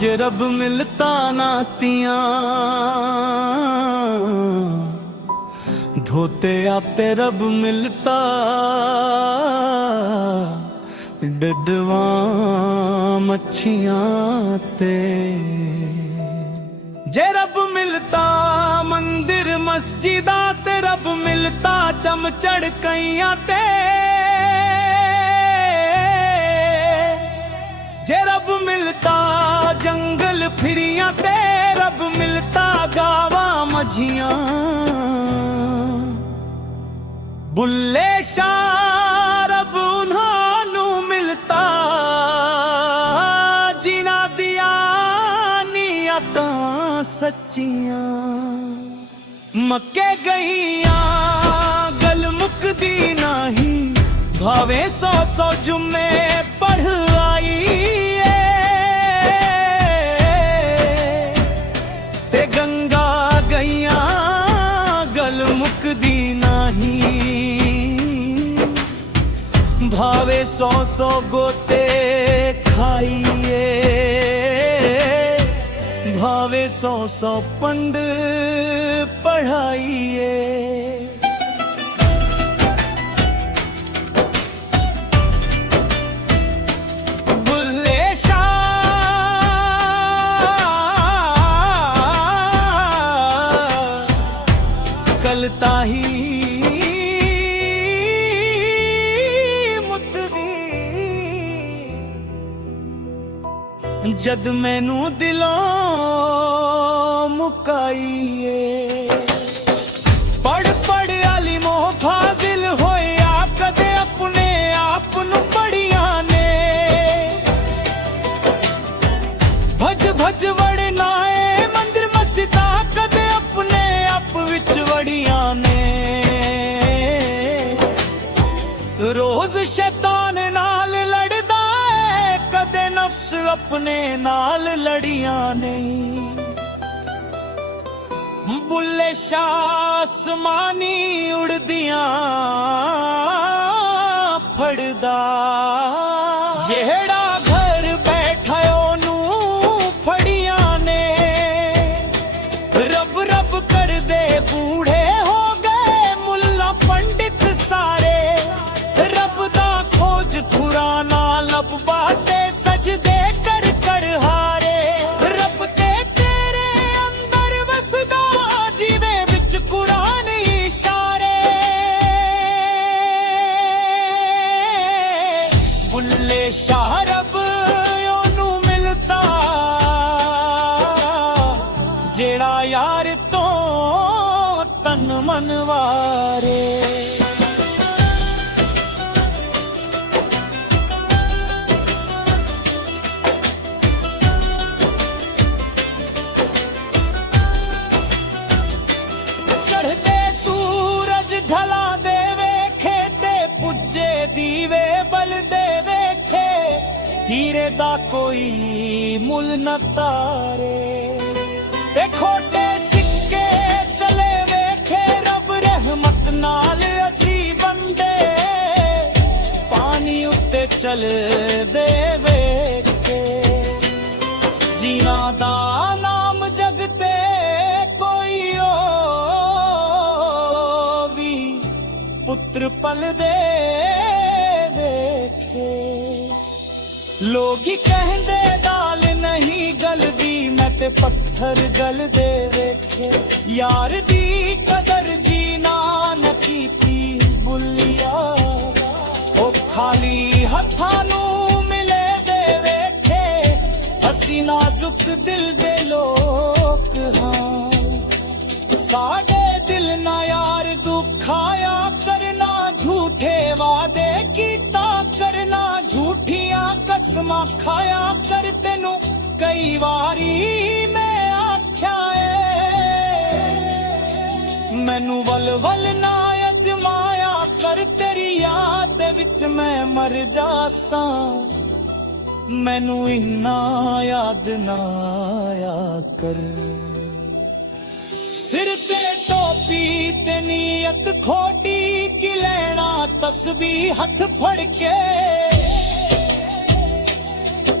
जे रब मिलता नातियां धोते आपे रब मिलता डडवा मच्छियां ते जे रब मिलता मंदिर मस्जिदा ते रब मिलता चम चढ़कइयां ते जे रब मिलता जंगल फिरियां ते रब मिलता गावा मझियां बुल्ले शाह रब उन्हां मिलता जिना दिया नियतां सच्चियां मक्के गईयां गल मुकदी नहीं भावे सौ सौ जुम्मे पढ़ आई ते गंगा गईयां गल मुकदी नहीं भावे सौ सौ गोते खाइए भावे सौ सौ पंड पढ़ाइए ताही मुतरी जद मैनू दिलों मुकाईए पढ़ पढ़ आली मोह फाजिल होया कदे अपने आप नू पढ़िया ने भज भज वड़ना है मंदिर मस्जिदा कदे अपने आप विच वड़िया ने रोज शैतान नाल लड़दा है कदे नफ्स अपने नाल लड़िया नहीं बुल्ले शाह आसमानी उड़दियां फड़दा जेड़ा घर बैठा ओनू फड़िया ने रब रब कर दे बूढ़े हो गए मुल्ला पंडित सारे रब दा खोज पुराना लब बाते सजदे कर कर हारे रब ते तेरे अंदर वसदा जीवे विच कुरान इशारे बुल्ले शाह रब ओनू मिलता जेड़ा यार तो तन मनवारे चढ़ते सूरज ढला दे वेखे ते पुज्जे दीवे बल दे वेखे हीरे दा कोई मुल न तारे ते खोटे सिक्के चले वेखे रब रहमत नाल असी बंदे पानी उत्ते चल दे वेखे जीना दा नाम जगते कोई पुत्र पल दे वेखे लोग ही कहंदे दाल नहीं गलदी मैं ते पत्थर गल दे वेखे यार दी कदर जीना न कीती बुलिया ओ खाली हत्थां नू मिले दे वेखे हसी नाजुक दिल दे लोग हां साडे दिल ना यार दुखाया करना झूठे वादे कीता करना झूठियां कसमां खाया कर तेनू कई वारी मैं आख्या मैनू वल वल ना अजमाया कर तेरी याद विच मैं मर जासां मैनू इन्ना याद ना आया कर सिर ते टोपी ते नीयत खोटी की लेना तस्बीह हथ फड़ के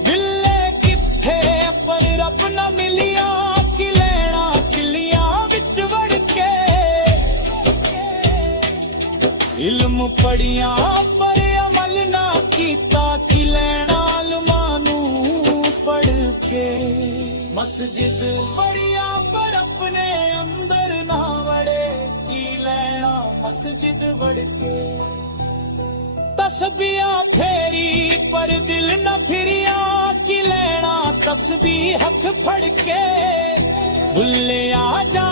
बिल्ले किथे पर रब न मिलिया कि लेना किलियां विच वड़ के इल्म पढ़िया पर अमल ना कीता कि लेना अलमानू पढ़ के मस्जिद पढ़िया पर अपने अंदर ना वड़े की लेना मस्जिद वड़ के तस्बीहां फेरी पर दिल न फिरिया कि लेना तस्बीह हथ फड़ के भुल्ले आ जा